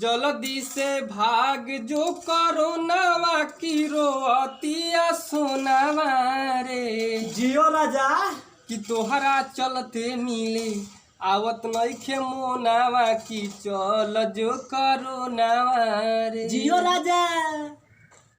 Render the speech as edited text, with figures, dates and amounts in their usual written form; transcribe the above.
जल्दी से भाग जो कोरोनावा की रोतिया सोनावा रे। जियो राजा कि तोहरा चलते मिले आवत नइखे मोनावा की चल जो कोरोनावा रे। जियो राजा।